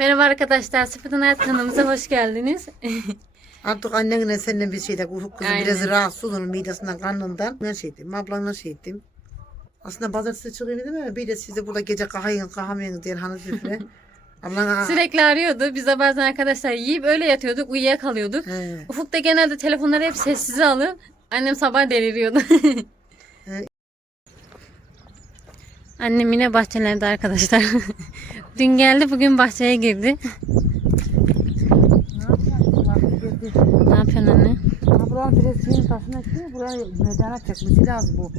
Merhaba arkadaşlar, Sıfırdan Hayat kanalımıza hoş geldiniz. Artık annenle seninle bir şeyde ufuk kızım Aynen. biraz rahatsız onun midesinden karnından. Ben şey ettim, ablanla şey ettim. Aslında pazartesi çıkayım dedim ama bir de siz de burada gece kahayın kahamayın diyen hanım züfre. Ablan Sürekli arıyordu. Biz de bazen arkadaşlar yiyip öyle yatıyorduk, uyuyakalıyorduk. He. Ufuk da genelde telefonları hep sessize alıp annem sabah deliriyordu. Evet. Annem yine bahçelerde arkadaşlar. Dün geldi, bugün bahçeye girdi. Ne yapıyorsun anne? Buranın presinin taşına çıkıyor, buraya meydana çekmesi lazım bu.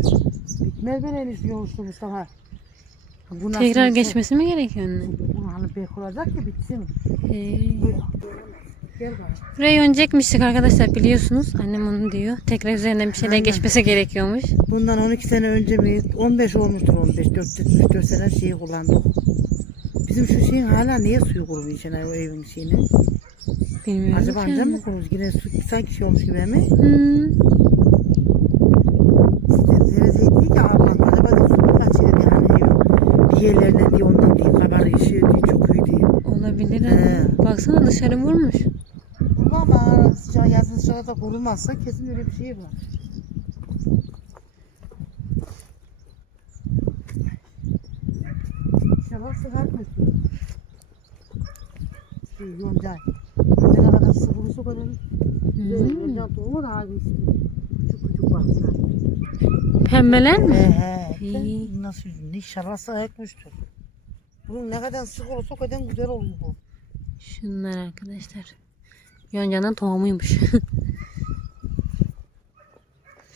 Bitmez ben henüz yoğuştu Mustafa. Bu Tekrar geçmesi mi gerekiyor anne? Bu hani bek olacak ki bitsin. Ee, Burayı öncekmiştik arkadaşlar biliyorsunuz. Annem onu diyor. Tekrar üzerinden bir şeyler Aynen. geçmesi gerekiyormuş. Bundan 12 sene önce mi? 15 olmuştur 15. 4, 4 sene şeyi kullandık. Bizim şu şeyin hala niye suyu kuruyor içine o evin şeyine? Bilmiyorum Acaba ki. anca mı kuruyor? Yine su sanki şey olmuş gibi mi? Hmm. Değil ki ablam. Acaba da su kaçıyor diye hani evin bir yerlerine diye ondan diye kabar işiyor diye çok iyi diye. Olabilir. He. Baksana dışarı vurmuş. Sıcağı da kurumazsa kesin öyle bir şey var. İnşallah sıkar kötü. Şey yoncay. Yoncaya kadar sıkılı su kadar. Güzel yoncay tohumu da abi. Küçük küçük baksana. Pembeler mi? He he. Nasıl yüzünde inşallah sıkmıştır. Bunun ne kadar sık olursa o kadar güzel olur bu. Şunlar arkadaşlar. Yonca'nın tohumuymuş.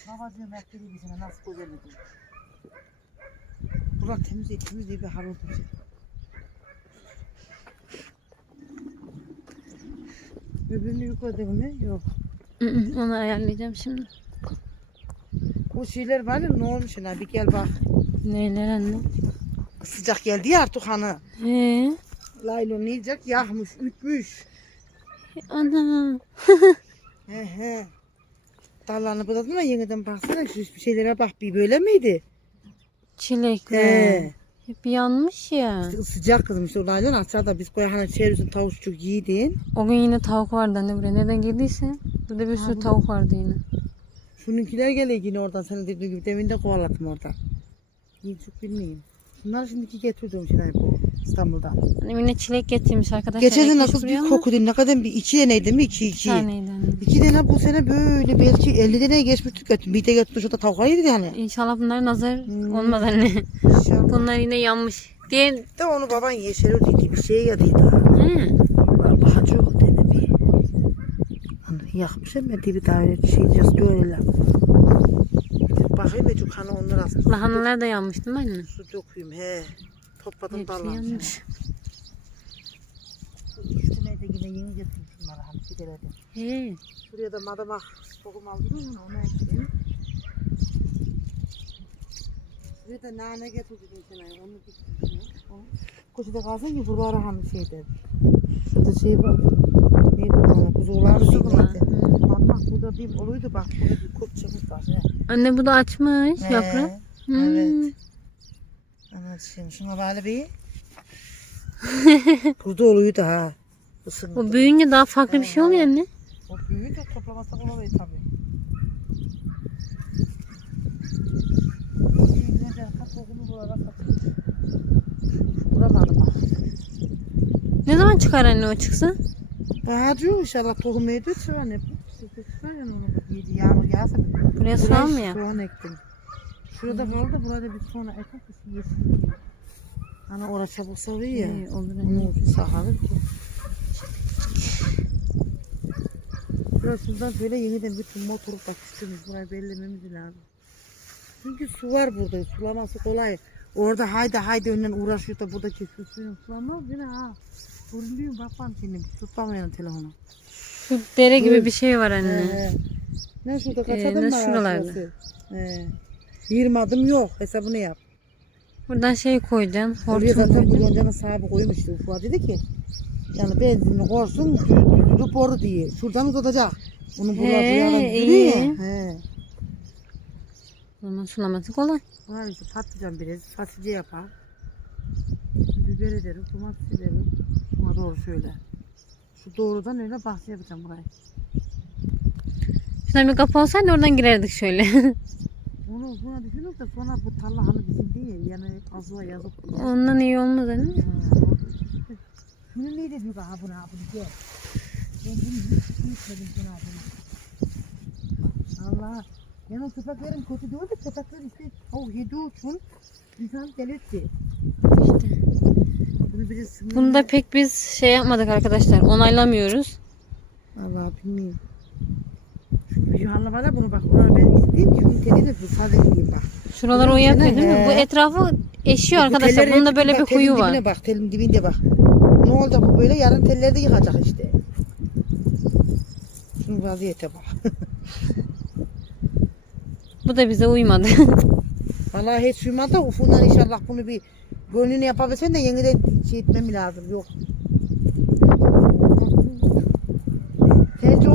Babacığım hep dedi bize nasıl güzel dedi. Burak temiz değil, temiz değil bir oldu bize. Öbürünü yıkadık mı? Yok. Onu ayarlayacağım şimdi. O şeyler var ya ne olmuş ya bir gel bak. Neyler anne? Sıcak geldi ya artık hani. He. Laylon yiyecek? Yakmış, ütmüş. Ana. He he. Dallarını budadı mı yeniden baksana şu şeylere bak bir böyle miydi? Çilekli. He. Hep yanmış ya. İşte sıcak kızım işte o laylon aşağıda biz koya hani çevresini tavukçuk yiydin. O gün yine tavuk vardı anne buraya. Nereden girdiyse. Burada bir sürü tavuk vardı yine. Şununkiler geliyor yine oradan sana dediğim gibi demin de kovaladım oradan. Çok bilmeyeyim. Bunlar şimdiki getirdim şimdi bu İstanbul'dan. Annem yine çilek getirmiş arkadaşlar. Geçen sene kız bir koku değil. Ne kadar bir iki deneydi mi? İki iki iki. taneydi. İki tane bu sene böyle belki 50 deneye geçmiştik. götür- Bir de götürdü şurada tavuklar yedi yani. İnşallah bunlar nazar Hmm. olmaz anne. İnşallah. Bunlar yine yanmış. Diye De onu baban yeşeri dedi bir şey yadıydı. He. Bahacı o dedi bir. Onu yakmış ama daha öyle şey just öyle. Bakayım da çok hani onlar aslında. Lahanalar da yanmış değil mi anne? Su döküyüm he. Topladım Hepsi dallarını. yanmış. Üstüne de yine yeni getirdim şunları hani fideledi. He. Şuraya da madamak tohum aldım ya onu ektim. Şuraya da nane getirdim sana onu diktim. Koşuda kalsın ki buralara hani şeyde. Şurada şey var. Neydi bu? Kuzular mı hı. Madımak burada bir oluydu bak burada bir kurt çıkmış var. He. Anne bu da açmış yaprak. Hmm. Anlatayım şuna böyle bir. burada oluydu ha. Isındı. O büyüyünce daha farklı bir şey oluyor anne. O büyüğü de toplaması kolay tabii. Ne zaman çıkar anne o çıksın? Bahacı inşallah tohum ya onu da yedi yağmur yağsa. Buraya su almıyor. Soğan ektim. Şurada kaldı burada bir sonra ekmek yesin. Hani orası çabuk savuyor ya. Anne. Onu sakalır ki. Biraz şuradan böyle yeniden bütün motoru bak üstümüz burayı bellememiz lazım. Çünkü su var burada sulaması kolay. Orada haydi haydi önden uğraşıyor da burada kesiyor suyunu sulamaz yine ha. Vuruluyor bak bak şimdi tutamayan telefonu. Şu dere gibi Buyur. bir şey var anne. He. Ne şurada kaç Ee, var şuralarda? aşağısı? He. 20 adım yok hesabını yap. Buradan şey koyacaksın. Oraya Hortum zaten bu yoncanın sahibi koymuştu. Ufuk dedi ki yani benzinini korsun düdüğü boru diye. Şuradan uzatacak. Onun buralar He, buradan iyi. gidiyor ya. He. O zaman sulaması kolay. Var işte patlıcan biraz fasulye yapar. Biber ederim, domates ederim. Buna doğru şöyle. Şu doğrudan öyle bahçe yapacağım burayı. Şuradan bir kapı olsaydı oradan girerdik şöyle. Onu buna düşünüp de sonra bu tarla hani bizim değil yani azığa yazıp. Ondan iyi olmaz hani. Şunu neydi diyor ha buna bunu gel. Ben bunu hiç gitmedim ha bunu. Allah. Yani o köpeklerin kötü değil de köpekler işte o yediği için insan delirtti. İşte. Bunu bir de sınırlı. Bunu da pek biz şey yapmadık arkadaşlar. Onaylamıyoruz. Allah bilmiyorum. Şu ya bunu bak. Bunlar ben isteyeyim ki bunu teli de sadece yiyeyim bak. Şuralar o yapıyor değil mi? Bu etrafı eşiyor arkadaşlar. Bunun da böyle bak, bir huyu var. Bak telin dibinde bak. Ne olacak bu böyle yarın telleri de yıkacak işte. Şunun vaziyete bak. Bu da bize uymadı. Vallahi hiç uymadı da ufundan inşallah bunu bir gönlünü yapabilsen de yeniden şey etmem lazım. Yok.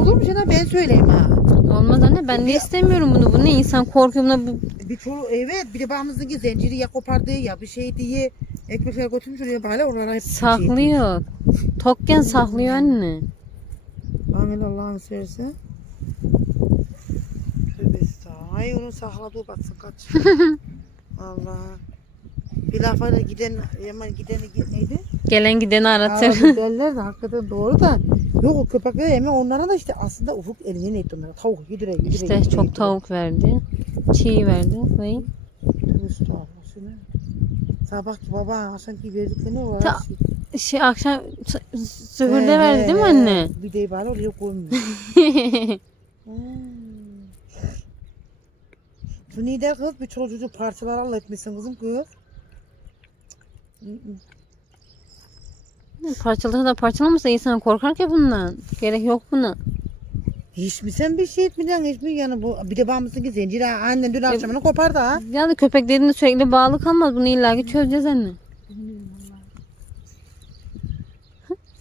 Olur mu Şena? Ben söyleyeyim ha. Olmaz anne. Ben de istemiyorum bunu. Bu ne insan korkuyor buna. Bu... Bir çoğu evet bir de bağımızın zinciri ya kopardı ya bir şey diye ekmekler götürmüş oraya böyle oralara hep şey Saklıyor. Tokken saklıyor anne. Amin Allah'ın seversen. Tövbe estağfurullah. Ay onun sakladığı batsın kaç. Allah. Bir lafayla giden, hemen gideni gi- neydi? Gelen gideni aratır. Ağladı derler de hakikaten doğru da. Yok o köpekler hemen onlara da işte aslında ufuk elini etti onlara. Tavuk yedire yedire. İşte yedire, çok yedire. tavuk verdi. Çiğ verdi. Şunu. Sabah ki baba akşamki verdiklerini var. Ta- Şey akşam He, verdi değil mi anne? Bir de bari oraya koymuyor. Hmm. Şu kız bir çocuğu parçalar al etmişsin kızım kız. Parçalasa da parçalamasa insan korkar ki bundan. Gerek yok buna. Hiç mi sen bir şey etmeden hiç mi yani bu bir de bağımlısın zincir ha annen dün akşamını kopardı ha. Yani köpek dediğinde sürekli bağlı kalmaz. Bunu illaki çözeceğiz anne.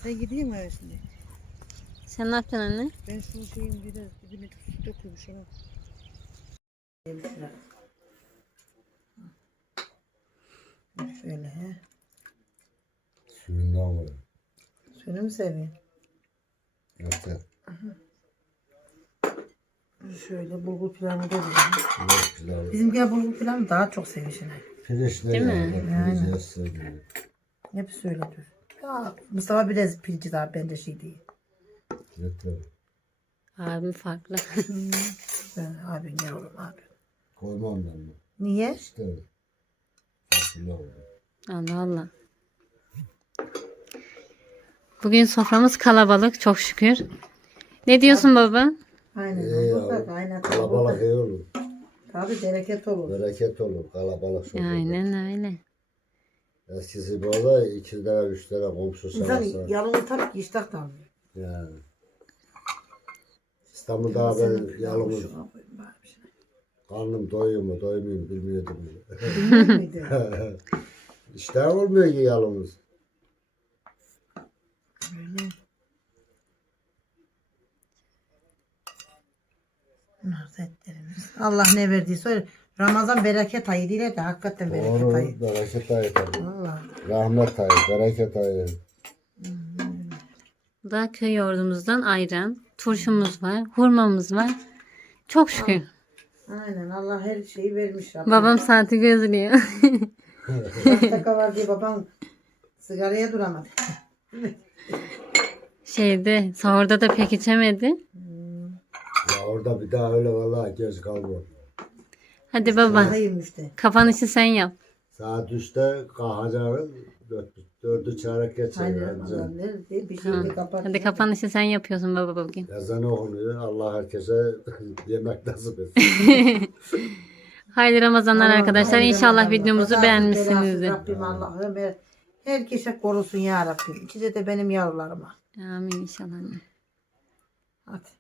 Sen gideyim mi şimdi? Sen ne yapacaksın anne? Ben şu şeyin bir de dibine su dökülmüş ama. Şöyle he. Suyundan var. Şöyle mi seviyorsun? Yoksa Şöyle bulgur pilavı da bizim. yok pilavı. Bizimkiler bulgur pilavı daha çok seviyor şimdi. Pirinçli Değil mi? yani. Pirinç yassı gibi. Hep söyledir. Ya, Mustafa biraz pilci daha bende şey değil. Yeter. Abim farklı. Ben abin yavrum abi. Koymam ben bunu. Niye? İşte. Pilav. Allah Allah. Bugün soframız kalabalık çok şükür. Ne diyorsun baba? Aynen. İyi kaynağı Kalabalık iyi olur. Tabii bereket olur. Bereket olur. Kalabalık çok olur. Aynen öyle. Eskisi böyle iki tane üç tane komşu İnsan sararsa. yalını tabii ki iştah da. Yani. İstanbul'da ben yalnız bari bir şey. karnım doyuyor mu doymuyor mu bilmiyordum. Bilmiyor muydun? işte olmuyor ki yalnız. Öyle. Bunlar da etlerimiz. Allah ne verdiyse öyle. Ramazan bereket ayı değil de hakikaten bereket Doğru. ayı. Bereket ayı tabii. Valla. Rahmet ayı, bereket ayı. Da köy yoğurdumuzdan ayran. Turşumuz var. Hurmamız var. Çok şükür. Aynen Allah her şeyi vermiş. Rabbim. Babam saati gözlüyor. Kaç dakika var diye babam sigaraya duramadı. Şeyde sahurda da pek içemedi. Ya orada bir daha öyle vallahi göz kalmıyor. Hadi baba. Hayırmış işte. Kapanışı sen yap. Saat 3'te kalkacağız. Dört, dördü çeyrek geçer. Aynen. bence. Allah nerede bir şey Tamam. de kapat. Hadi kapanışı sen yapıyorsun baba bugün. Ezan okunuyor. Allah herkese yemek nasip etsin. Hayırlı Ramazanlar arkadaşlar. İnşallah videomuzu beğenmişsinizdir. Rabbim Allah'ım herkese korusun ya Rabbim. İkisi de benim yavrularıma. Amin inşallah. Hadi.